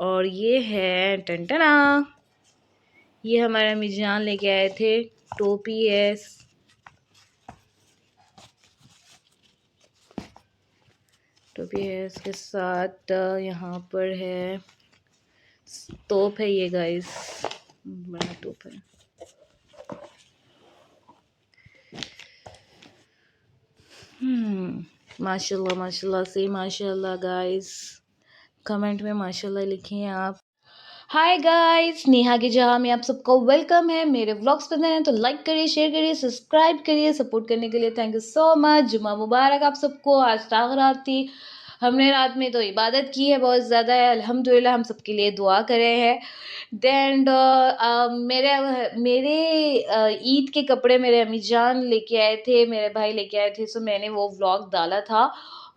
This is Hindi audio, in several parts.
और ये है टंटना, ये हमारे अम्मी जान लेके आए थे। टोपी है, टोपी है, इसके साथ यहाँ पर है तोप है। ये गाइस बड़ा तोप है। माशाल्लाह माशाल्लाह से माशाल्लाह गाइस। कमेंट में माशाल्लाह लिखिए आप। हाय गाइस, नेहा की जहाँ में आप सबको वेलकम है। मेरे व्लॉग्स पसंद हैं तो लाइक करिए, शेयर करिए, सब्सक्राइब करिए। सपोर्ट करने के लिए थैंक यू सो मच। जुम्मा मुबारक आप सबको। आज रात थी, हमने रात में तो इबादत की है बहुत ज़्यादा है अल्हम्दुलिल्लाह। हम सबके लिए दुआ करे हैं। देन मेरे ईद के कपड़े मेरे अम्मी जान लेके आए थे, मेरे भाई लेके आए थे, सो मैंने वो व्लॉग डाला था।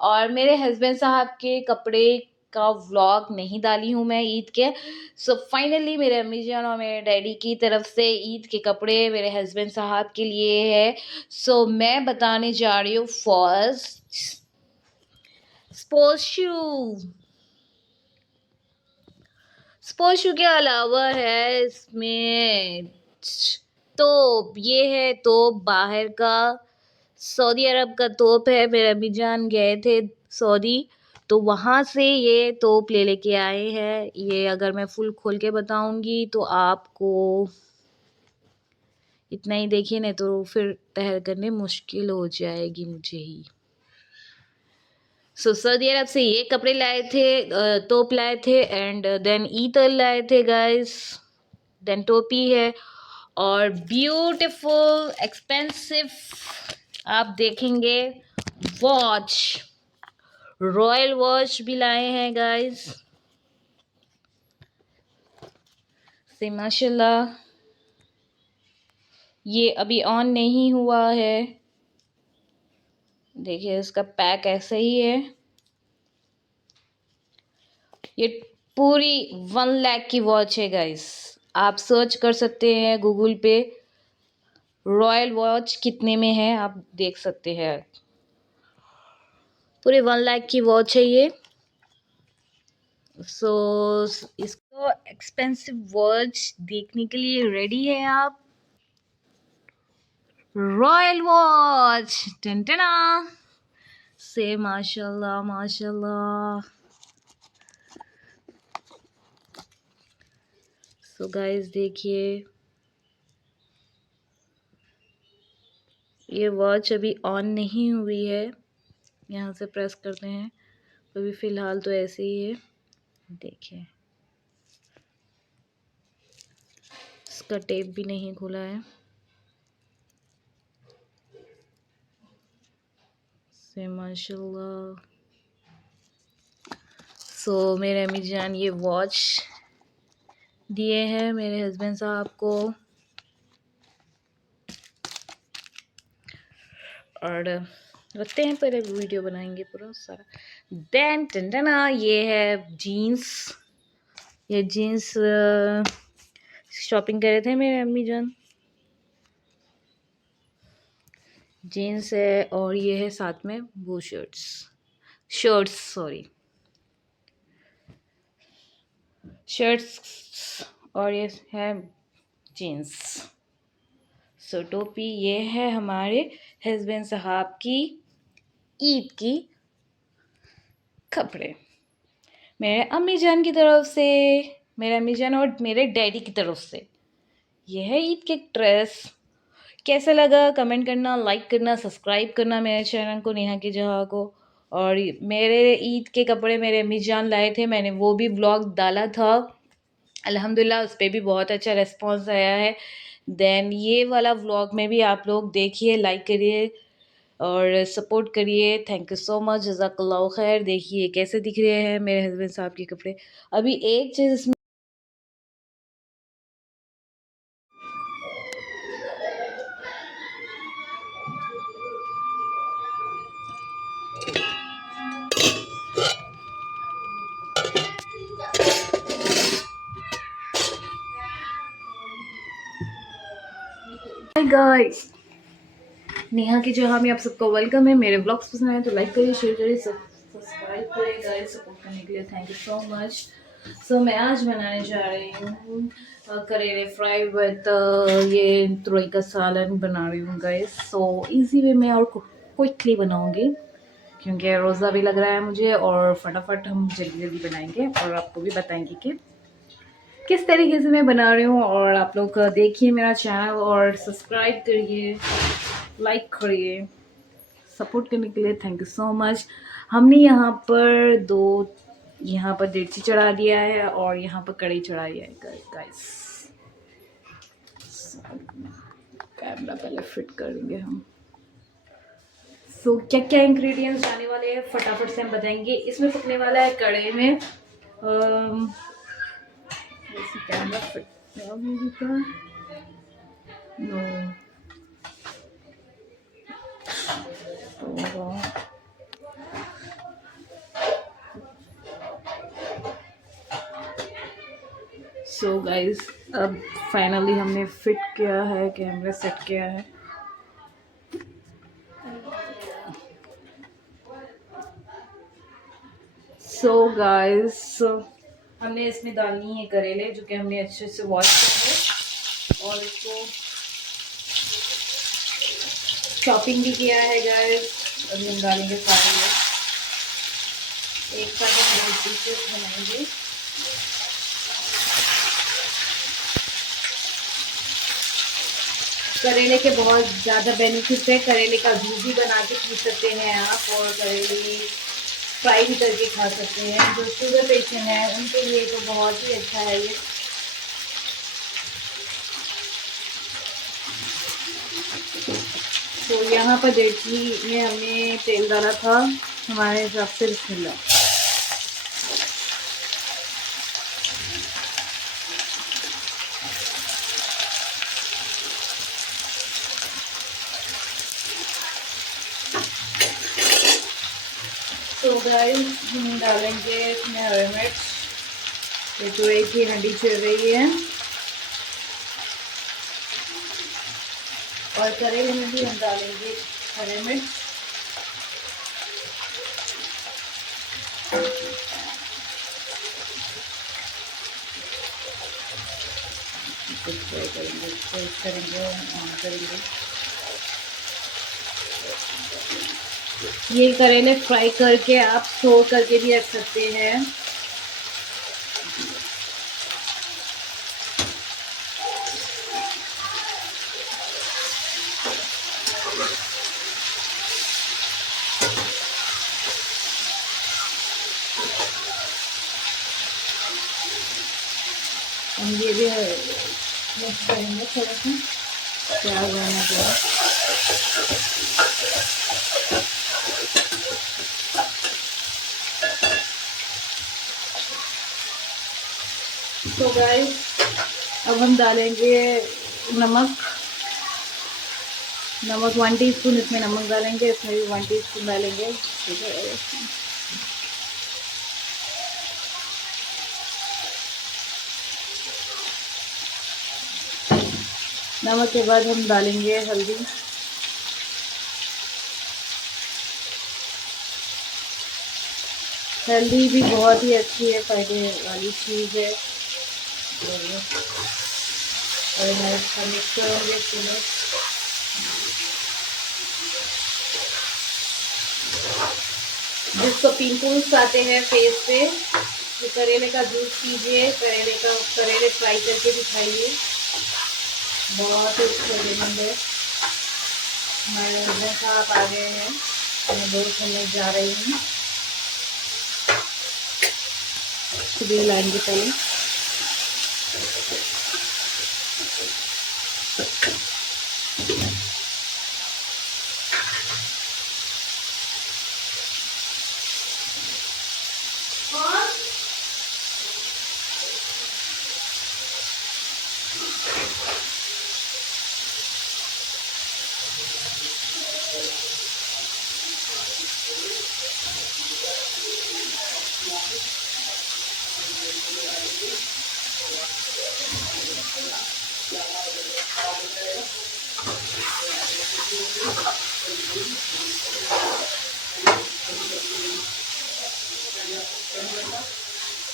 और मेरे हस्बैंड साहब के कपड़े का व्लॉग नहीं डाली हूँ मैं ईद के। सो फाइनली मेरे अम्मी जान और मेरे डैडी की तरफ से ईद के कपड़े मेरे हस्बैंड साहब के लिए है। सो मैं बताने जा रही हूँ first sports shoe. Sports shoe के अलावा है इसमें तोप। ये है तोप बाहर का, सऊदी अरब का तोप है। मेरे अम्मी जान गए थे सऊदी, तो वहाँ से ये तोप ले लेके आए हैं। ये अगर मैं फुल खोल के बताऊंगी तो आपको इतना ही देखिए, नहीं तो फिर तहर करने मुश्किल हो जाएगी मुझे ही। सऊदी अरब से ये कपड़े लाए थे, तोप लाए थे, एंड देन ईतल लाए थे गाइस। देन टोपी है और ब्यूटीफुल एक्सपेंसिव आप देखेंगे वॉच, रॉयल वॉच भी लाए हैं गाइस से माशाल्लाह। ये अभी ऑन नहीं हुआ है, देखिए इसका पैक ऐसा ही है। ये पूरी 1 लाख की वॉच है गाइस। आप सर्च कर सकते हैं गूगल पे, रॉयल वॉच कितने में है आप देख सकते हैं। पूरे 1 लाख की वॉच है ये। सो इसको एक्सपेंसिव वॉच देखने के लिए रेडी है आप? रॉयल वॉच टंटना से माशाल्लाह माशाल्लाह। सो गाइस देखिए, ये वॉच अभी ऑन नहीं हुई है, यहाँ से प्रेस करते हैं तो अभी फ़िलहाल तो ऐसे ही है। देखिए इसका टेप भी नहीं खुला है से माशाल्लाह। सो मेरे अम्मी जान ये वॉच दिए हैं मेरे हस्बैंड साहब को, और रखते हैं पहले वीडियो बनाएंगे पूरा सारा। देन टंटना ये है जीन्स। ये जीन्स शॉपिंग करे थे मेरे अम्मी जान, जीन्स है। और ये है साथ में वो शर्ट्स सॉरी शर्ट्स, और ये है जीन्स। सो टोपी ये है हमारे हस्बैंड साहब की ईद की कपड़े मेरे अम्मी जान की तरफ से, मेरे अम्मी जान और मेरे डैडी की तरफ से। ये है ईद के ड्रेस। कैसा लगा कमेंट करना, लाइक करना, सब्सक्राइब करना मेरे चैनल को, नेहा की जहाँ को। और मेरे ईद के कपड़े मेरे अम्मी जान लाए थे, मैंने वो भी व्लॉग डाला था अल्हम्दुलिल्लाह, उस पर भी बहुत अच्छा रिस्पॉन्स आया है। देन ये वाला व्लॉग में भी आप लोग देखिए, लाइक करिए और सपोर्ट करिए। थैंक यू सो मच, जज़ाकल्लाह खैर। देखिए कैसे दिख रहे हैं मेरे हस्बैंड साहब के कपड़े। अभी एक चीज़ इसमें हाय गाइस, नेहा की जहाँ में आप सबको वेलकम है। मेरे ब्लॉग्स पसंद आए तो लाइक करिए, शेयर करिए, सब्सक्राइब करिए गाइस। सपोर्ट करने के लिए थैंक यू सो मच। सो मैं आज बनाने जा रही हूँ करेले फ्राई विद ये तुरई का सालन बना रही हूँ गाइस। सो इजी वे में और क्विकली बनाऊँगी क्योंकि रोज़ा भी लग रहा है मुझे और फटाफट हम जल्दी जल्दी बनाएंगे और आपको भी बताएंगे कि किस तरीके से मैं बना रही हूँ। और आप लोग देखिए मेरा चैनल और सब्सक्राइब करिए, लाइक करिए, सपोर्ट करने के लिए थैंक यू सो मच। हमने यहाँ पर देगची चढ़ा दिया है और यहाँ पर कढ़ी चढ़ा दिया है गाइस। कैमरा पहले फिट करेंगे हम। सो क्या क्या इंग्रेडिएंट्स जाने वाले हैं फटाफट से हम बताएंगे। इसमें पकने वाला है कढ़ाई में camera fit no so guys अब फाइनली हमने फिट किया है, कैमरा सेट किया है। सो गाइस हमने इसमें डालनी है करेले जो कि हमने अच्छे से वॉश किया है और इसको चॉपिंग भी किया है गाइस। अभी हम डालेंगे सारे एक साथ हम दो पीसेस बनाएंगे। करेले के बहुत ज़्यादा बेनिफिट्स है। करेले का जूस भी बना के पी सकते हैं आप और करेले फ्राई भी करके खा सकते हैं। जो शुगर पेशेंट है उनके लिए तो बहुत ही अच्छा है ये। तो यहाँ पर देसी में हमने तेल डाला था हमारे हिसाब से। बिस्मिल्लाह। तो गाइस हम डालेंगे इसमें हरी मिर्च। ये तुरई की हंडी चल रही है और करेले में भी हम डालेंगे हरी मिर्च। करेंगे ये करेले फ्राई करके आप स्टोर करके भी रख सकते हैं। हम ये भी मिक्स करेंगे थोड़ा सा प्याज होने के बाद। तो गाइस अब हम डालेंगे नमक 1 टीस्पून इसमें नमक डालेंगे। इसमें भी 1 टीस्पून डालेंगे। ठीक है। नमक के बाद हम डालेंगे हल्दी। हल्दी भी बहुत ही अच्छी है, फायदे वाली चीज़ है। और मैं इसका मिक्स करूँगी इसमें। जिसको पिंपल्स आते हैं फेस पे तो करेले का जूस पीजिए। करेले फ्राई करके भी खाइए, बहुत ही फायदेमंद है। हमारे हस्बैंड साहब आ गए हैं, मैं दोस्त करने जा रही हूँ। सुबह लाएंगे पहले।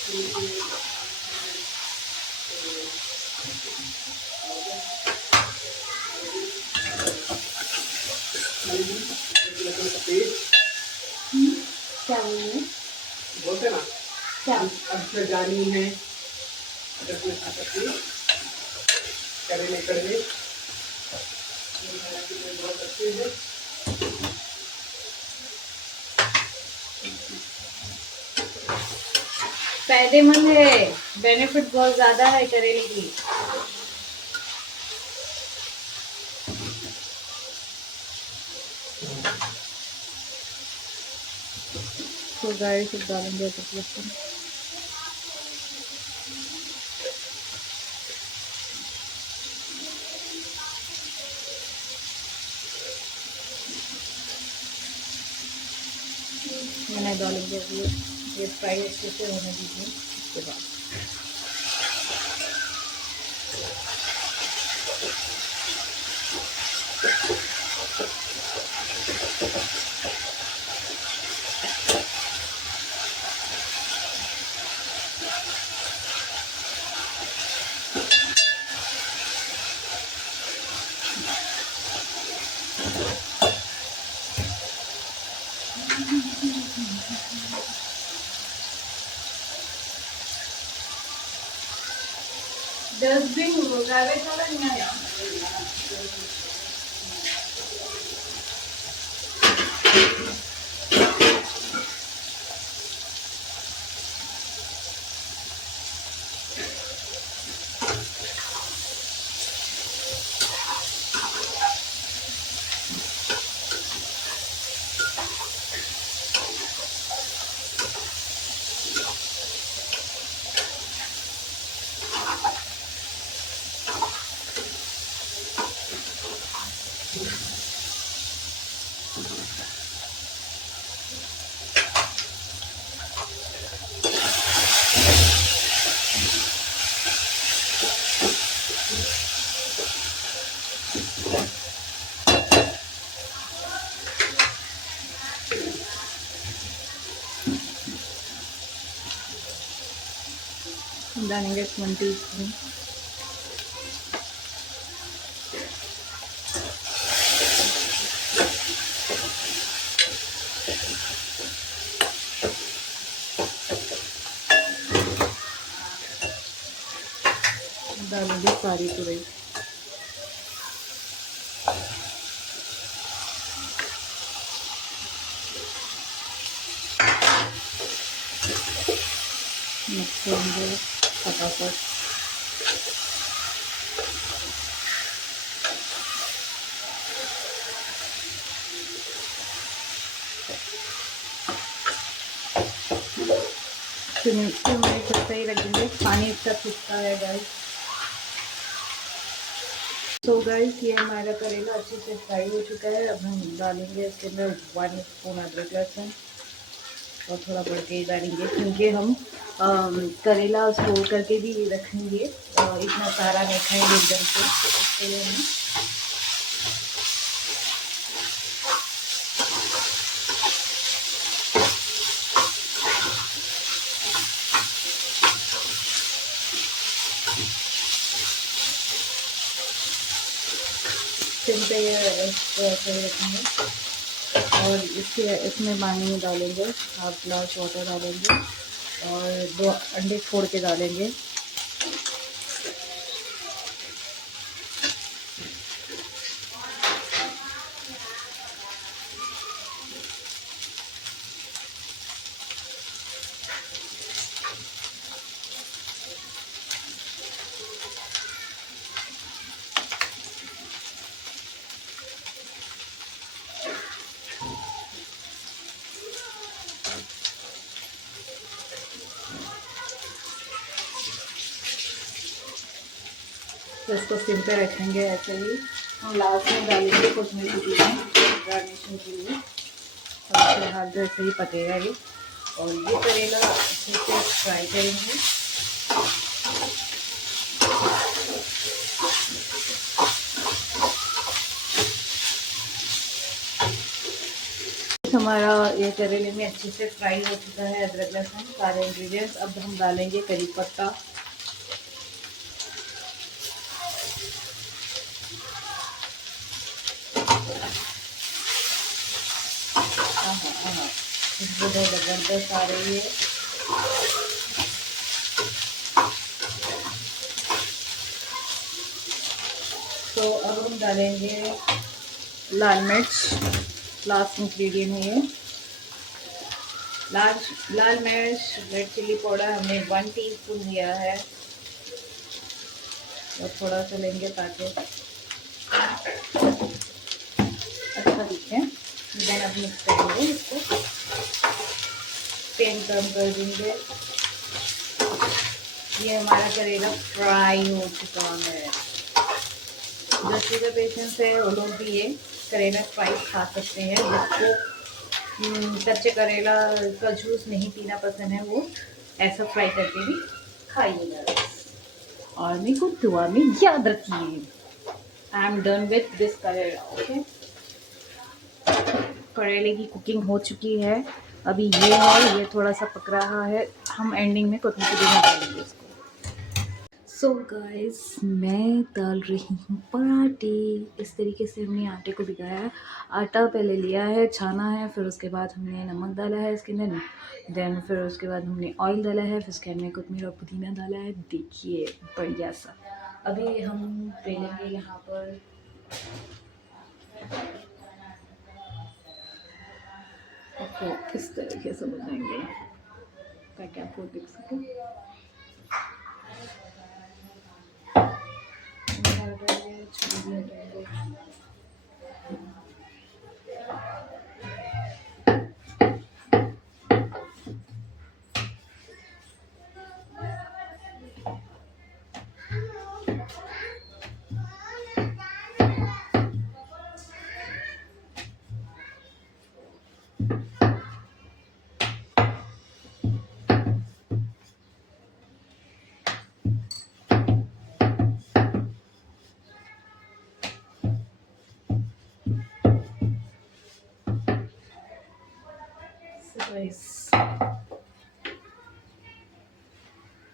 क्या बोलिए? बोलते ना क्या? अब जानी है करेले करेले बहुत अच्छे हैं। फायदेमंद है, बेनिफिट बहुत ज़्यादा है करेले की। तो गाइस सब डालेंगे अदरक लहसुन। मैंने डालेंगे अभी, ये फ्राई अच्छे से होने दीजिए उसके बाद। डस्टबिन गार्बेज वाला नहीं आया। डालेंगे 1 टीस्पून। डालेंगे सारी तुरई। मिक्स करेंगे फटाफट। फिर मैं कुछ ही रखेंगे, पानी इसका सूखता है गाइस। तो गाइस ये हमारा करेला अच्छे से फ्राई हो चुका है। अब हम डालेंगे इसके अंदर 1 स्पून अदरक लहसुन और थोड़ा बढ़ के डालेंगे क्योंकि हम करेला स्टोर करके भी रखेंगे, इतना सारा नहीं खाएंगे एकदम से, इसके लिए हम सिम पे इसको ऐसे ही रखेंगे। और इसमें पानी डालेंगे, 1/2 ग्लास वाटर डालेंगे और 2 अंडे फोड़ के डालेंगे। तो इसको सिम पे रखेंगे ऐसे ही। हम लास्ट में डालेंगे कोसमीरी चीज़ें गार्निशिंग के लिए, और फिलहाल तो ऐसे ही पकेगा ये। और ये करेला अच्छे से फ्राई करेंगे। हमारा ये करेले में अच्छे से फ्राई हो चुका है अदरक लहसुन सारे इंग्रेडिएंट्स। अब हम डालेंगे करी पत्ता, इसको ज़बरदस्त आ रही है। तो अब हम डालेंगे लाल मिर्च, लास्ट इंग्रेडिएंट है ये। लाल मिर्च, रेड चिल्ली पाउडर हमने 1 टीस्पून दिया है और थोड़ा सा लेंगे ताकि अच्छा दिखे। देन अब मिक्स करेंगे इसको, तेल कम कर देंगे। ये हमारा करेला फ्राई हो चुका है। जो शुगर पेशेंट्स है वो लोग भी ये करेला फ्राई खा सकते हैं। जिसको कच्चे करेला का जूस नहीं पीना पसंद है वो ऐसा फ्राई करके भी खाइएगा। और मेरे को दुआ में याद रखिए। I am done with this करेला। ओके, करेले की कुकिंग हो चुकी है। अभी ये है, ये थोड़ा सा पक रहा है। हम एंडिंग में कोथिंबीर पुदीना डालेंगे इसको। सो गाइस, मैं डाल रही हूँ पराठे। इस तरीके से हमने आटे को भिगाया है। आटा पहले लिया है, छाना है, फिर उसके बाद हमने नमक डाला है इसके अंदर। देन फिर उसके बाद हमने ऑयल डाला है, फिर उसके अंदर कोथिंबीर और पुदीना डाला है। देखिए बढ़िया सा। अभी हम बेलेंगे यहाँ पर। आपको किस तरीके से बनाएंगे ताकि आपको दिख सके।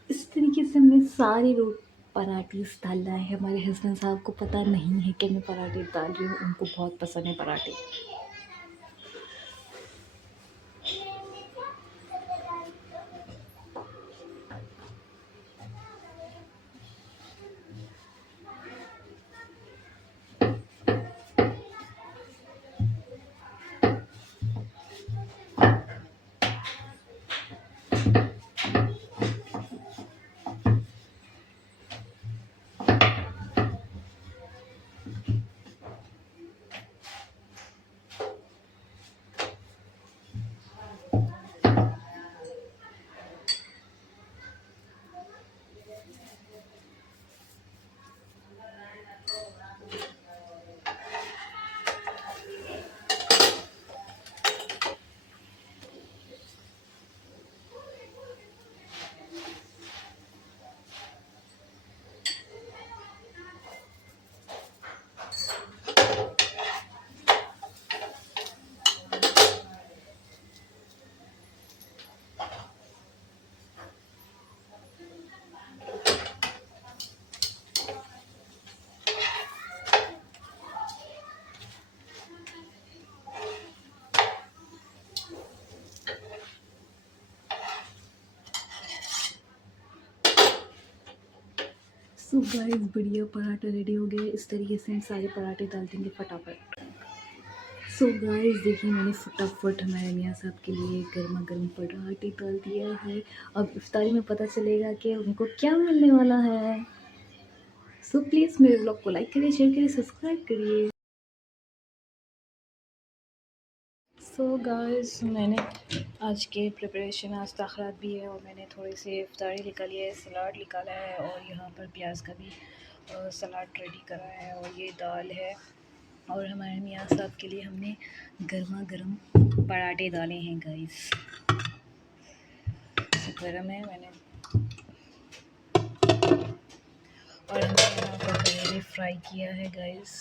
इस तरीके से हमने सारे रोट पराठे डालना है। हमारे हस्बैंड साहब को पता नहीं है कि मैं पराठे डाल रही हूँ, उनको बहुत पसंद है पराठे। सो गाइस, बढ़िया पराठा रेडी हो गया। इस तरीके से हम सारे पराठे डाल देंगे फटाफट। सो गाइस, देखिए मैंने फटाफट हमारे मियाँ साहब के लिए गर्मा गर्म पराठे डाल दिया है। अब इफ्तारी में पता चलेगा कि उनको क्या मिलने वाला है। सो प्लीज़ मेरे ब्लॉग को लाइक करिए, शेयर करिए, सब्सक्राइब करिए। सो गाइस, मैंने आज के प्रिपरेशन आज तखरात भी है और मैंने थोड़ी सी इफ्तारी निकाली है, सलाद निकाला है और यहाँ पर प्याज का भी सलाद रेडी करा है और ये दाल है। और हमारे मियाँ साहब के लिए हमने गर्मा गर्म पराठे डाले हैं गाइस। गर्म है मैंने। और हमने यहाँ पर करेले फ्राई किया है गाइस।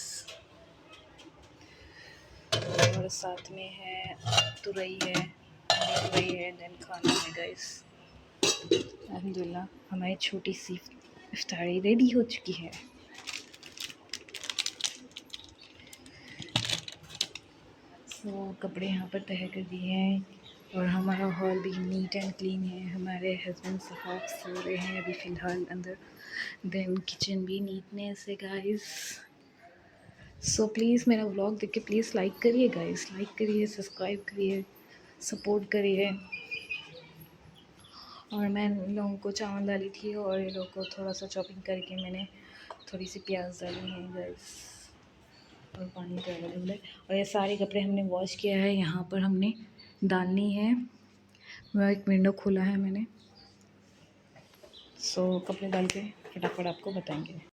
और साथ में है तुरई है, तुरई है, देन खाना है गाइस। अल्हम्दुलिल्लाह हमारी छोटी सी इफ्तारी रेडी हो चुकी है। कपड़े यहाँ पर तह कर दिए हैं और हमारा हॉल भी नीट एंड क्लीन है। हमारे हस्बैंड साहब सो रहे हैं अभी फ़िलहाल अंदर। देन किचन भी नीटनेस है गाइस। प्लीज़ मेरा व्लॉग देख के प्लीज़ लाइक करिए गाइस, लाइक करिए, सब्सक्राइब करिए, सपोर्ट करिए। और मैं इन लोगों को चावल डाली थी और ये लोगों को थोड़ा सा चॉपिंग करके मैंने थोड़ी सी प्याज डाली है गाइस और पानी डाला है। और ये सारे कपड़े हमने वॉश किया है, यहाँ पर हमने डालनी है। वह एक विंडो खोला है मैंने, कपड़े डाल के फटाफट आपको बताएंगे।